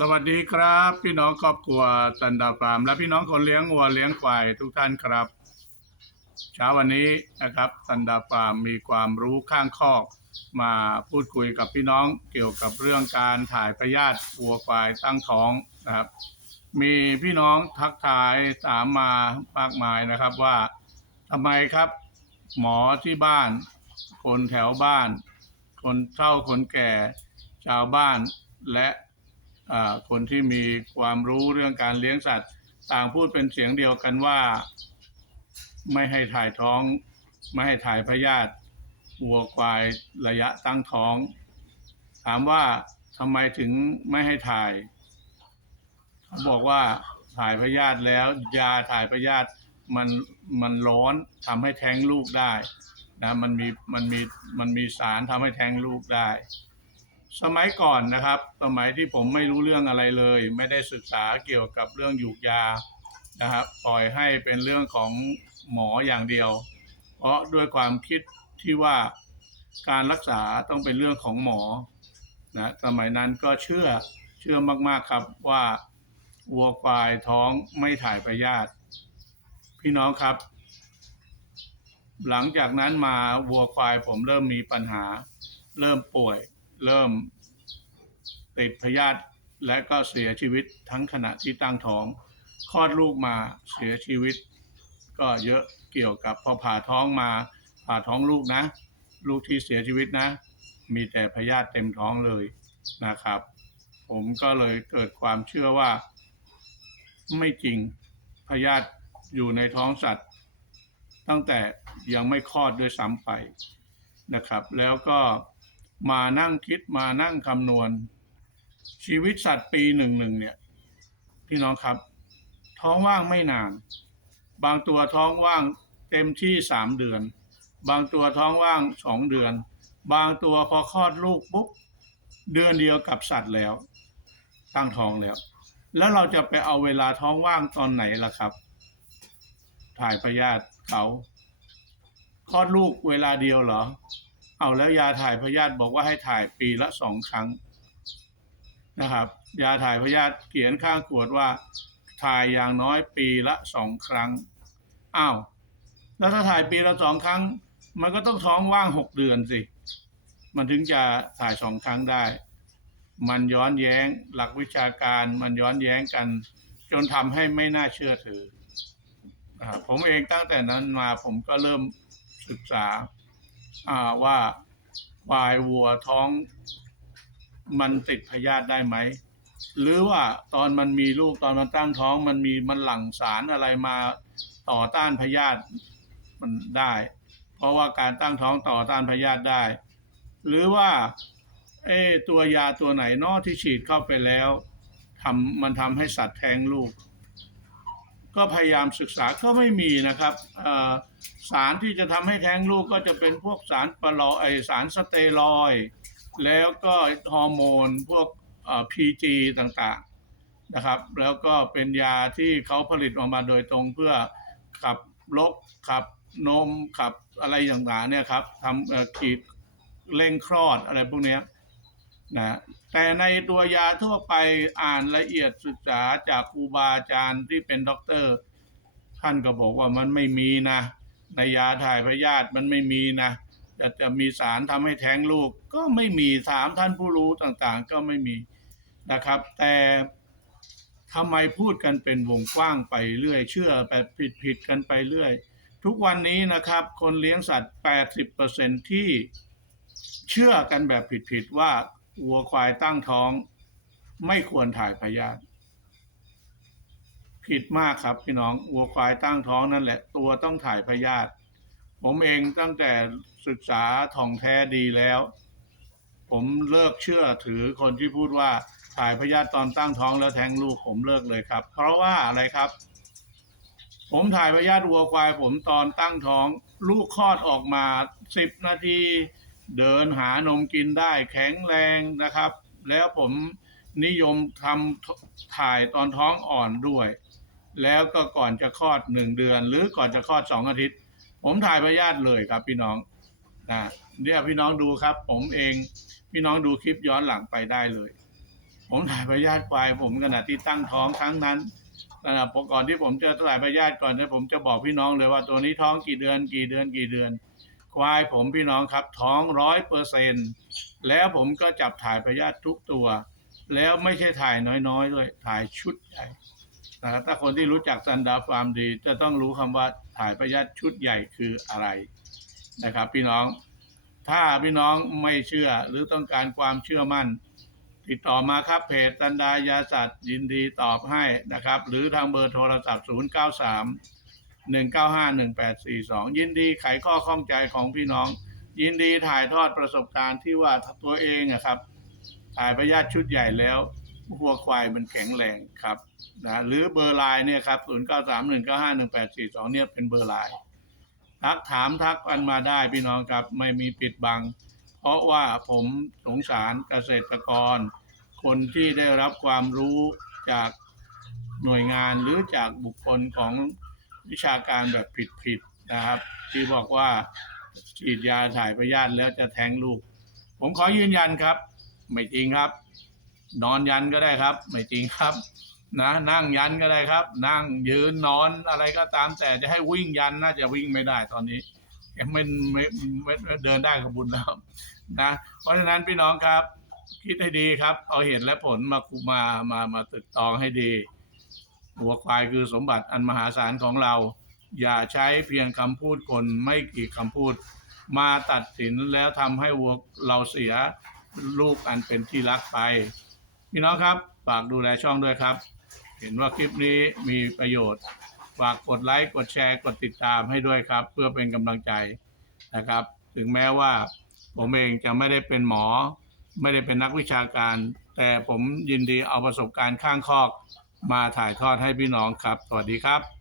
สวัสดีครับ พี่น้องครอบครัวจันดาฟาร์มและพี่น้องคนเลี้ยงวัวเลี้ยงควายทุกท่านครับ เช้าวันนี้นะครับจันดาฟาร์มมีความรู้ข้างคอก มาพูดคุยกับพี่น้องเกี่ยวกับเรื่องการถ่ายพยาธิวัวควายตั้งท้องนะครับ มีพี่น้องทักทายถามมามากมายนะครับว่าทำไมครับ หมอที่บ้าน คนแถวบ้าน คนเฒ่าคนแก่ ชาวบ้านและ คนที่มีความรู้เรื่องการเลี้ยงสัตว์ ต่างพูดเป็นเสียงเดียวกันว่า ไม่ให้ถ่ายท้อง ไม่ให้ถ่ายพยาธิวัวควายระยะตั้งท้อง ถามว่าทำไมถึงไม่ให้ถ่ายเขาบอกว่าถ่ายพยาธิแล้ว ยาถ่ายพยาธิมันมันร้อนทำให้แท้งลูกได้นะมันมีมันมีมันมีสารทำให้แท้งลูกได้ สมัยก่อนนะครับ สมัยที่ผมไม่รู้เรื่องอะไรเลย ไม่ได้ศึกษาเกี่ยวกับเรื่องหยูกยานะครับปล่อยให้เป็นเรื่องของหมออย่างเดียว เพราะด้วยความคิดที่ว่าการรักษาต้องเป็นเรื่องของหมอนะสมัยนั้นก็เชื่อเชื่อมากๆครับว่าวัวควายท้องไม่ถ่ายพยาธิพี่น้องครับ หลังจากนั้นมาวัวควายผมเริ่มมีปัญหา เริ่มป่วย เริ่มติดพยาธิและก็เสียชีวิตทั้งขณะที่ตั้งท้องคลอดลูกมาเสียชีวิต ก็เยอะเกี่ยวกับพอผ่าท้องมาผ่าท้องลูกนะ ลูกที่เสียชีวิตนะ มีแต่พยาธิเต็มท้องเลยนะครับ ผมก็เลยเกิดความเชื่อว่า ไม่จริงพยาธิอยู่ในท้องสัตว์ ตั้งแต่ยังไม่คลอดด้วยซ้ำไปนะครับ แล้วก็ มานั่งคิดมานั่งคำนวณ ชีวิตสัตว์ปีหนึ่งหนึ่งเนี่ย พี่น้องครับ ท้องว่างไม่นาน บางตัวท้องว่างเต็มที่สามเดือน บางตัวท้องว่างสองเดือน บางตัวพอคลอดลูกปุ๊บเดือนเดียวกับสัตว์แล้ว ตั้งท้องแล้ว แล้วเราจะไปเอาเวลาท้องว่างตอนไหนล่ะครับ ถ่ายพยาธิเขาคลอดลูกเวลาเดียวเหรอ เอาแล้วยาถ่ายพยาธิบอกว่าให้ถ่ายปีละสองครั้งนะครับ ยาถ่ายพยาธิเขียนข้างขวดว่าถ่ายอย่างน้อยปีละสองครั้งอ้าวแล้วถ้าถ่ายปีละสองครั้ง มันก็ต้องท้องว่างหกเดือนสิ มันถึงจะถ่ายสองครั้งได้ มันย้อนแย้งหลักวิชาการ มันย้อนแย้งกัน จนทำให้ไม่น่าเชื่อถือผมเองตั้งแต่นั้นมาผมก็เริ่มศึกษา ว่าควายวัวท้องมันติดพยาธิได้ไหม หรือว่าตอนมันมีลูกตอนมันตั้งท้อง มันมีมันหลั่งสารอะไรมาต่อต้านพยาธิมันได้ เพราะว่าการตั้งท้องต่อต้านพยาธิได้ หรือว่าเอตัวยาตัวไหนนอที่ฉีดเข้าไปแล้วทำมันทำให้สัตว์แท้งลูก ก็พยายามศึกษาก็ไม่มีนะครับสารที่จะทำให้แท้งลูกก็จะเป็นพวกสารปรอไอสารสเตียรอย แล้วก็ฮอร์โมนพวกพีจีต่างๆนะครับ แล้วก็เป็นยาที่เขาผลิตออกมาโดยตรงเพื่อขับลกขับนมขับอะไรต่างๆเนี่ยครับทำขีดเร่งคลอดอะไรพวกเนี้ย นะแต่ในตัวยาทั่วไปอ่านละเอียดศึกษาจากครูบาอาจารย์ที่เป็นด็อกเตอร์ ท่านก็บอกว่ามันไม่มีนะ ในยาถ่ายพยาธิมันไม่มีนะจะจะมีสารทำให้แท้งลูกก็ไม่มีถามท่านผู้รู้ต่างๆ ก็ไม่มีนะครับ แต่ทำไมพูดกันเป็นวงกว้างไปเรื่อย เชื่อแบบผิดๆกันไปเรื่อย ทุกวันนี้นะครับ คนเลี้ยงสัตว์ 80%ที่เชื่อกันแบบผิดๆว่า วัวควายตั้งท้อง ไม่ควรถ่ายพยาธิผิดมากครับพี่น้องวัวควายตั้งท้องนั่นแหละ ตัวต้องถ่ายพยาธิผมเองตั้งแต่ศึกษาท่องแท้ดีแล้ว ผมเลิกเชื่อถือคนที่พูดว่าถ่ายพยาธิตอนตั้งท้องแล้วแท้งลูกผมเลิกเลยครับ เพราะว่าอะไรครับ ผมถ่ายพยาธิวัวควาย ผมตอนตั้งท้อง ลูกคลอดออกมาสิบนาที เดินหานมกินได้แข็งแรงนะครับ แล้วผมนิยมทำถ่ายตอนท้องอ่อนด้วย แล้วก็ก่อนจะคลอดหนึ่งเดือน หรือก่อนจะคลอดสองอาทิตย์ ผมถ่ายพยาธิเลยครับพี่น้องนะเนี่ยพี่น้องดูครับ ผมเองพี่น้องดูคลิปย้อนหลังไปได้เลย ผมถ่ายพยาธิควายผมขณะที่ตั้งท้องครั้งนั้นนะครับก่อนที่ผมจะถ่ายพยาธิก่อนเนี่ยผมจะบอกพี่น้องเลยว่าตัวนี้ท้องกี่เดือนกี่เดือนกี่เดือน ควายผมพี่น้องครับท้องร้อยเปอร์เซนแล้วผมก็จับถ่ายพยาธิทุกตัว แล้วไม่ใช่ถ่ายน้อยๆด้วยถ่ายชุดใหญ่นะครับถ้าคนที่รู้จักซันดาฟาร์มดี จะต้องรู้คำว่าถ่ายพยาธิชุดใหญ่คืออะไรนะครับ พี่น้อง ถ้าพี่น้องไม่เชื่อหรือต้องการความเชื่อมั่น ติดต่อมาครับเพจตันดายาสัตว์ยินดีตอบให้นะครับ หรือทางเบอร์โทรศัพท์ 0 1 9 5 1 8 4 2 ยินดีไขข้อข้องใจของพี่น้อง ยินดีถ่ายทอดประสบการณ์ที่ว่าตัวเองอะครับถ่ายพยาธิชุดใหญ่แล้ววัวควายมันแข็งแรงครับนะหรือเบอร์ไลน์เนี่ยครับ0 9 3 1 9 5 1 8 4 2เนี่ยเป็นเบอร์ไลน์ทักถามทักกันมาได้พี่น้องครับไม่มีปิดบัง เพราะว่าผมสงสารเกษตรกร คนที่ได้รับความรู้จากหน่วยงานหรือจากบุคคลของ วิชาการแบบผิดๆนะครับ ที่บอกว่าฉีดยาถ่ายพยาธิแล้วจะแทงลูก ผมขอยืนยันครับ ไม่จริงครับ นอนยันก็ได้ครับ ไม่จริงครับนะนั่งยันก็ได้ครับ นั่งยืนนอนอะไรก็ตามแต่จะให้วิ่งยันน่าจะวิ่งไม่ได้ตอนนี้ยังไม่ไม่ไม่ไม่เดินได้ขบุญแล้วนะเพราะฉะนั้นพี่น้องครับ คิดให้ดีครับ เอาเหตุและผลมาคุมามามาตึกตองให้ดี วัวควายคือสมบัติอันมหาศาลของเรา อย่าใช้เพียงคำพูดคนไม่กี่คำพูด มาตัดสินแล้วทำให้วัวเราเสียลูกอันเป็นที่รักไป พี่น้องครับฝากดูแลช่องด้วยครับ เห็นว่าคลิปนี้มีประโยชน์ ฝากกดไลค์กดแชร์กดติดตามให้ด้วยครับ เพื่อเป็นกำลังใจนะครับ ถึงแม้ว่าผมเองจะไม่ได้เป็นหมอ ไม่ได้เป็นนักวิชาการ แต่ผมยินดีเอาประสบการณ์ข้างคอก มาถ่ายทอดให้พี่น้องครับ สวัสดีครับ